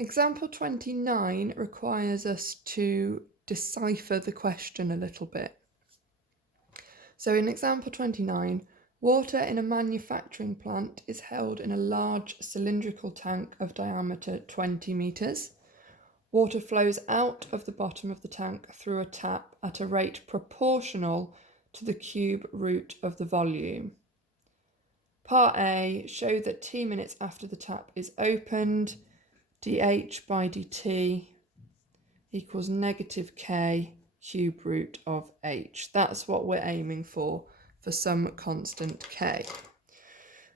Example 29 requires us to decipher the question a little bit. So in example 29, water in a manufacturing plant is held in a large cylindrical tank of diameter 20 metres. Water flows out of the bottom of the tank through a tap at a rate proportional to the cube root of the volume. Part A, show that t minutes after the tap is opened, dH by dt equals negative k cube root of h. That's what we're aiming for some constant k.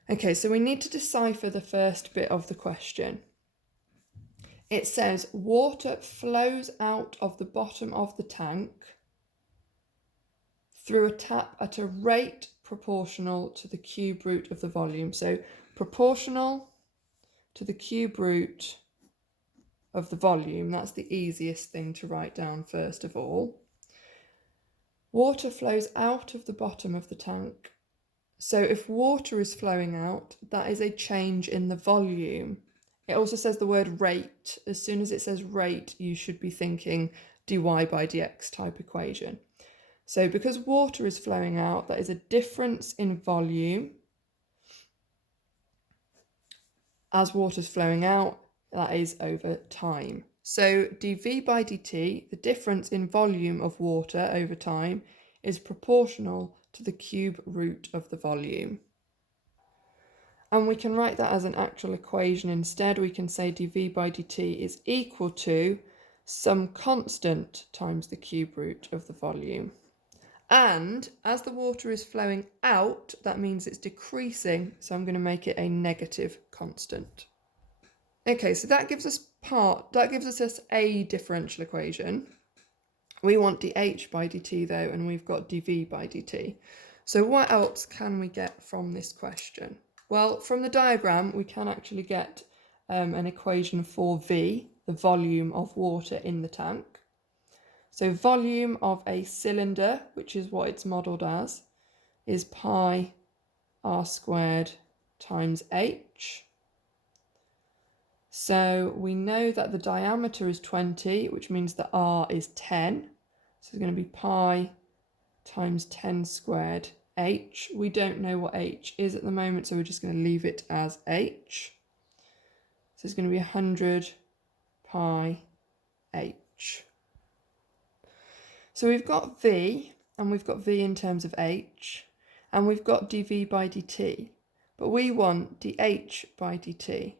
Okay, so we need to decipher the first bit of the question. It says water flows out of the bottom of the tank through a tap at a rate proportional to the cube root of the volume. So proportional to the cube root of the volume, that's the easiest thing to write down first of all. Water flows out of the bottom of the tank. So if water is flowing out, that is a change in the volume. It also says the word rate. As soon as it says rate, you should be thinking dy by dx type equation. So because water is flowing out, that is a difference in volume. As water is flowing out, that is over time. So dV by dt, the difference in volume of water over time, is proportional to the cube root of the volume. And we can write that as an actual equation instead. We can say dV by dt is equal to some constant times the cube root of the volume. And as the water is flowing out, that means it's decreasing. So I'm going to make it a negative constant. Okay, so that gives us a differential equation. We want dH by dt though, and we've got dV by dt. So what else can we get from this question? Well, from the diagram, we can actually get an equation for V, the volume of water in the tank. So volume of a cylinder, which is what it's modelled as, is pi r squared times h. So we know that the diameter is 20, which means that r is 10. So it's going to be pi times 10 squared h. We don't know what h is at the moment, so we're just going to leave it as h. So it's going to be 100 pi h. So we've got V, and we've got V in terms of h, and we've got dV by dt, but we want dH by dt.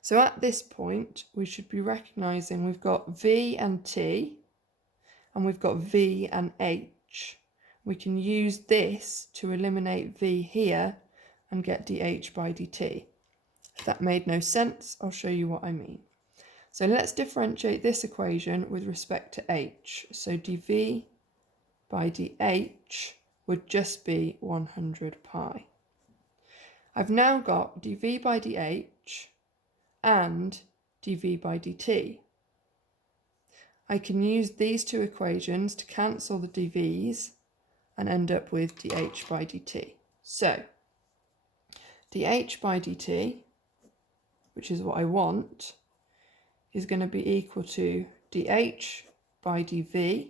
So at this point, we should be recognising we've got V and T, and we've got V and H. We can use this to eliminate V here and get dH by dt. If that made no sense, I'll show you what I mean. So let's differentiate this equation with respect to h. So dV by dH would just be 100 pi. I've now got dV by dH and dV by dt. I can use these two equations to cancel the dV's and end up with dH by dt. So dH by dt, which is what I want, is going to be equal to dH by dV,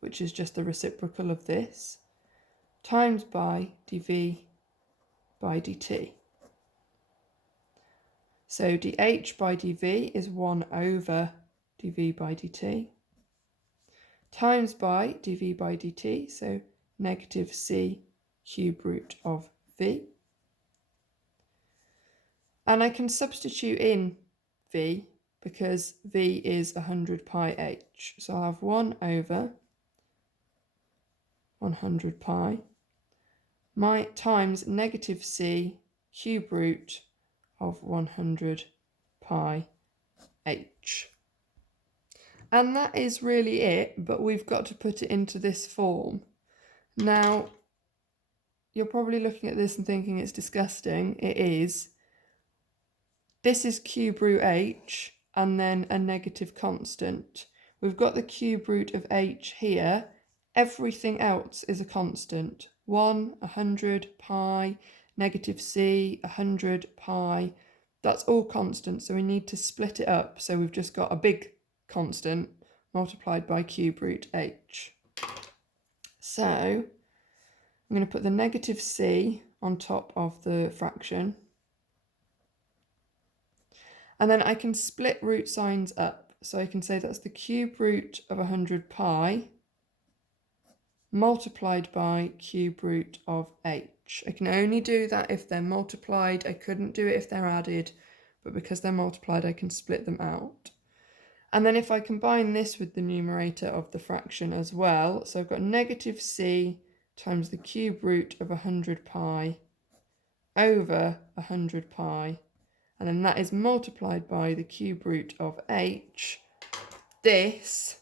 which is just the reciprocal of this, times by dV by dt. So dH by dV is 1 over dV by dt, times by dV by dt, so negative c cube root of V. And I can substitute in V because V is 100 pi h. So I'll have 1 over 100 pi times negative c cube root of 100 pi h. And that is really it, but we've got to put it into this form. Now, you're probably looking at this and thinking it's disgusting. It is. This is cube root h and then a negative constant. We've got the cube root of h here. Everything else is a constant. 1, 100 pi, negative c, 100 pi. that's all constant, so we need to split it up. So we've just got a big constant multiplied by cube root h. So I'm going to put the negative c on top of the fraction. And then I can split root signs up. So I can say that's the cube root of 100 pi multiplied by cube root of h. I can only do that if they're multiplied. I couldn't do it if they're added, but because they're multiplied, I can split them out. And then if I combine this with the numerator of the fraction as well, so I've got negative c times the cube root of 100 pi over 100 pi, and then that is multiplied by the cube root of h. This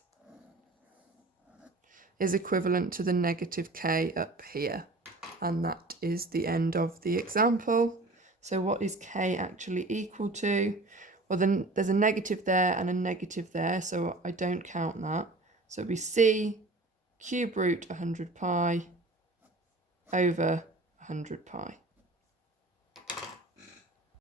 is equivalent to the negative k up here. And that is the end of the example. So what is k actually equal to? Well, then there's a negative there and a negative there, so I don't count that. So it'd be c cube root 100 pi over 100 pi.